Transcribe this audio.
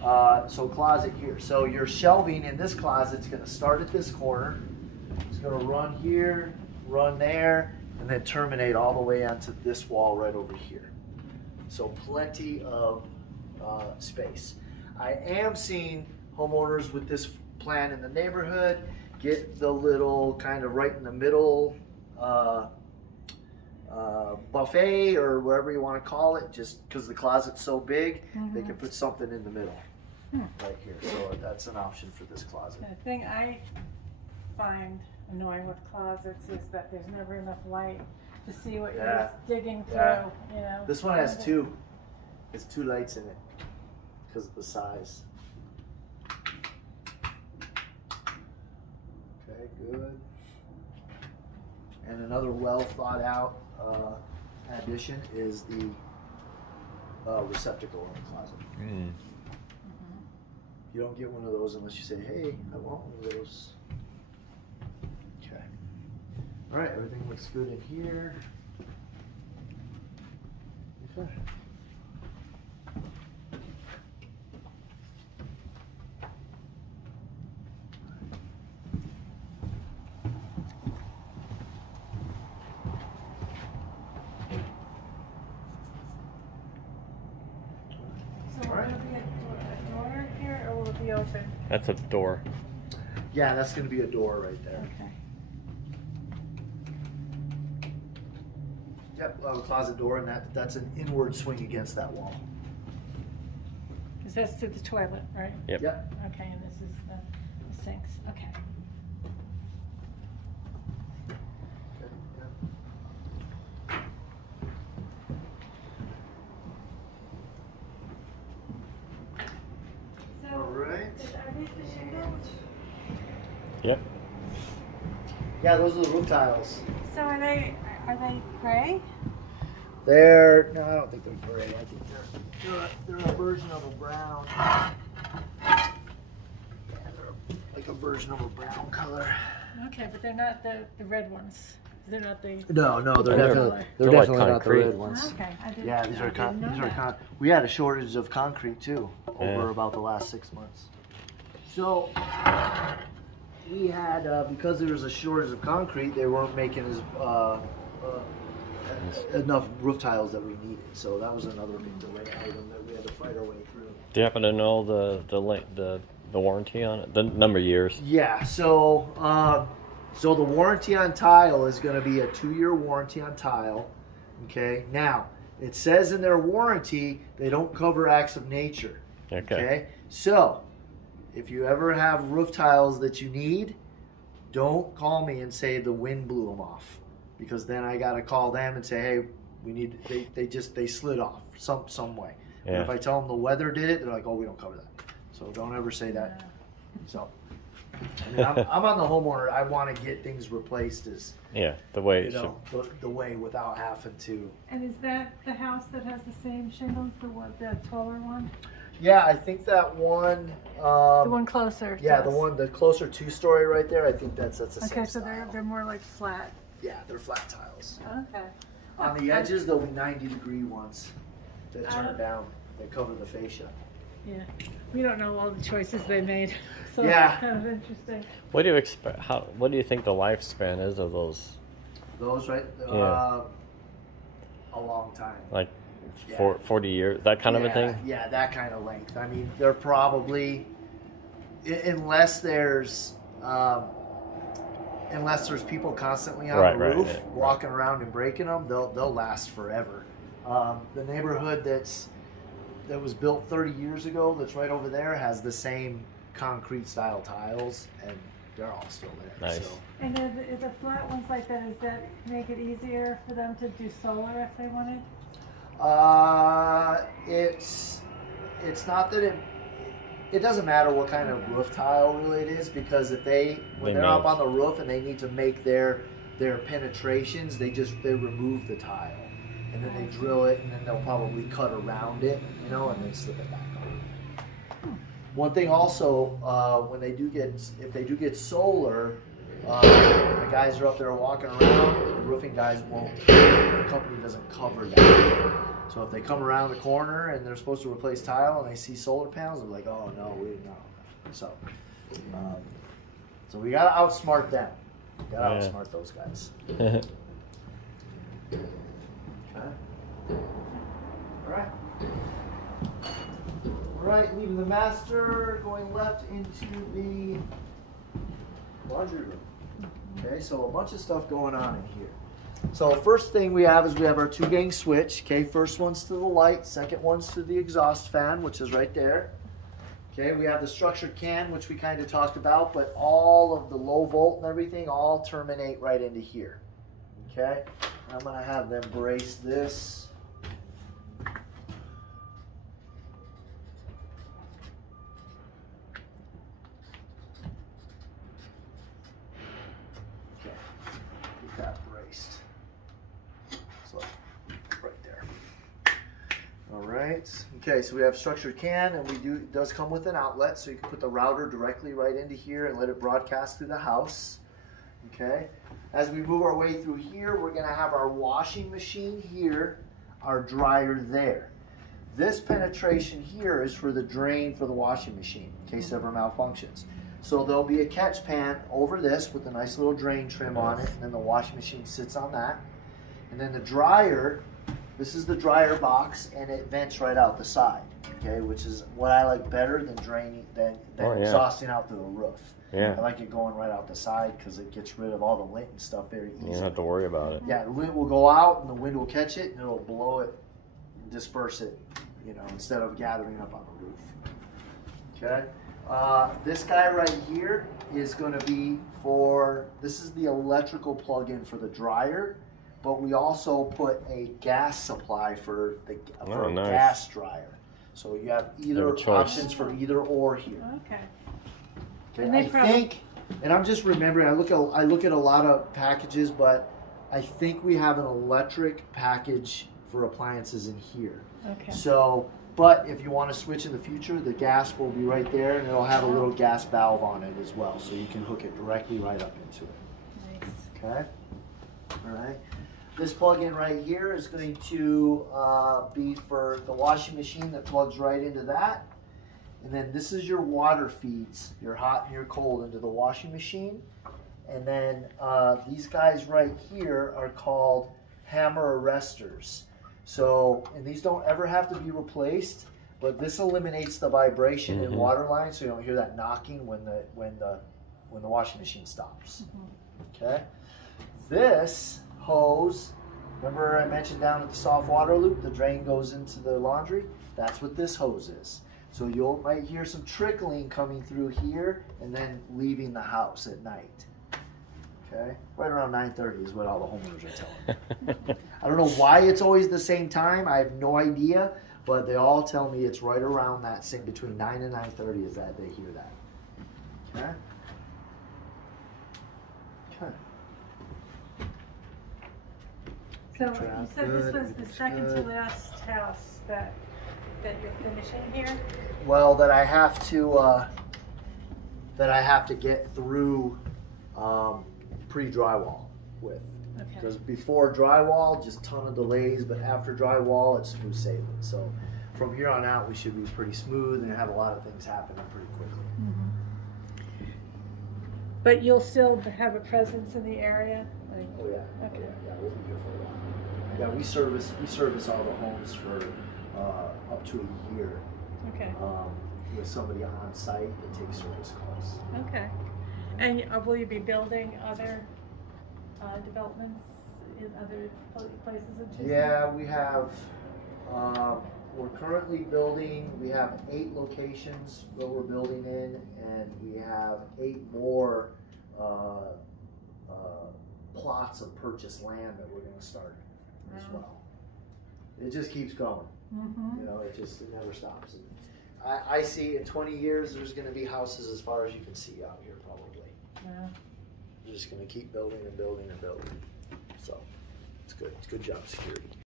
So closet here. So your shelving in this closet is going to start at this corner. It's going to run here, run there, and then terminate all the way onto this wall right over here. So plenty of space. I am seeing homeowners with this plan in the neighborhood get the little kind of right in the middle buffet or whatever you want to call it, just because the closet's so big, they can put something in the middle right here. So that's an option for this closet. The thing I find annoying with closets is that there's never enough light to see what you're digging through. You know, this one has two. It's two lights in it because of the size. Okay, good. And another well thought out addition is the receptacle in the closet. You don't get one of those unless you say, hey, I want one of those. Okay. All right, everything looks good in here. Okay. Open. That's a door. Yeah, that's going to be a door right there. Okay. Yep, a closet door, and that's an inward swing against that wall. Because that's to the toilet, right? Yep. Yep. Okay, and this is the sinks. Okay. Yep. Yeah, those are the roof tiles. So are they gray? No, I don't think they're gray. I think they're a version of a brown. Yeah, they're like a version of a brown color. Okay, but they're not the red ones. They're not the. No, they're definitely like not the concrete. red ones. Okay, I didn't. Yeah, these are we had a shortage of concrete too over about the last 6 months. So we had because there was a shortage of concrete, they weren't making enough roof tiles that we needed. So that was another big delay item that we had to fight our way through. Do you happen to know the warranty on it? The number of years? Yeah. So so the warranty on tile is going to be a 2-year warranty on tile. Okay. Now it says in their warranty they don't cover acts of nature. Okay. So if you ever have roof tiles that you need, don't call me and say the wind blew them off, because then I got to call them and say, hey, we need, they slid off some way. Yeah. And if I tell them the weather did it, they're like, oh, we don't cover that. So don't ever say that. So I mean, I'm on the homeowner. I want to get things replaced as the way it should. The way without having to. And is that the house that has the same shingles, the taller one? Yeah, I think that one. The one closer. Yeah, the closer 2-story right there. I think that's the same. Okay, so style. they're more like flat. Yeah, they're flat tiles. Okay. On the edges, there'll be 90-degree ones that turn down. They cover the fascia. Yeah, we don't know all the choices they made, so yeah, it's kind of interesting. What do you expect? What do you think the lifespan is of those? Those, right? Yeah. A long time. Like 40 years, that kind of a thing? Yeah, that kind of length. I mean, they're probably, unless there's people constantly on the roof walking around and breaking them, they'll last forever. The neighborhood that was built 30 years ago, that's right over there, has the same concrete style tiles, and they're all still there. Nice. So. And is the flat ones like that, does that make it easier for them to do solar if they wanted? It's not that it doesn't matter what kind of roof tile really it is, because if when they're up on the roof and they need to make their penetrations, they remove the tile and then they drill it, and then they'll probably cut around it, and then slip it back on. One thing also, if they do get solar, The guys are up there walking around. The roofing guys won't. The company doesn't cover that. So if they come around the corner and they're supposed to replace tile and they see solar panels, they're like, "Oh no, we didn't know." So we gotta outsmart them. We gotta outsmart those guys. Okay. All right, leaving the master, going left into the laundry room. Okay, so a bunch of stuff going on in here. So first thing we have is we have our 2-gang switch. Okay, first one's to the light, second one's to the exhaust fan, which is right there. Okay, we have the structured can, which we kind of talked about, but all of the low volt and everything all terminate right into here. Okay, and I'm gonna have them brace this. Okay, so we have structured can, and it does come with an outlet, so you can put the router directly right into here and let it broadcast through the house. Okay, as we move our way through here, we're going to have our washing machine here, our dryer there. This penetration here is for the drain for the washing machine in case it ever malfunctions. So there'll be a catch pan over this with a nice little drain trim on it, and then the washing machine sits on that. And then the dryer, this is the dryer box, and it vents right out the side, okay, which is what I like better than exhausting out through the roof. Yeah. I like it going right out the side because it gets rid of all the lint and stuff very easily. You don't have to worry about it. Yeah, the lint will go out, and the wind will catch it, and it'll blow it, disperse it, you know, instead of gathering up on the roof. Okay. This guy right here is going to be this is the electrical plug-in for the dryer. But we also put a gas supply for a gas dryer. So you have either options for either or here. Okay. And I think, and I'm just remembering, I look at a lot of packages, but I think we have an electric package for appliances in here. Okay. So, but if you want to switch in the future, the gas will be right there, and it'll have a little gas valve on it as well, so you can hook it directly right up into it. Nice. Okay. All right. This plug-in right here is going to be for the washing machine that plugs right into that. And then this is your water feeds, your hot and your cold, into the washing machine. And then these guys right here are called hammer arresters. So, and these don't ever have to be replaced, but this eliminates the vibration in water lines, so you don't hear that knocking when the washing machine stops. Okay. This hose, remember I mentioned down at the soft water loop, the drain goes into the laundry? That's what this hose is. So you might hear some trickling coming through here and then leaving the house at night. Okay, right around 9:30 is what all the homeowners are telling me. I don't know why it's always the same time. I have no idea, but they all tell me it's right around that same, between 9 and 9:30 is that they hear that. Okay. Okay. So you said this was the second to last house that you're finishing here? Well, that I have to get through pre-drywall with. Okay. Because before drywall, just ton of delays, but after drywall, it's smooth sailing. So from here on out, we should be pretty smooth and have a lot of things happening pretty quickly. But you'll still have a presence in the area? Oh yeah. Okay. Yeah, we'll be here for a while. Yeah, we service all the homes for up to a year. Okay. With somebody on site that takes service calls. Okay. And will you be building other developments in other places in Chisholm? Yeah, we have. We're currently building. We have 8 locations that we're building in, and we have 8 more plots of purchased land that we're going to start as well. It just keeps going. You know, it never stops. And I see in 20 years there's going to be houses as far as you can see out here probably. Yeah. We're just going to keep building and building and building. So it's good. It's good job security.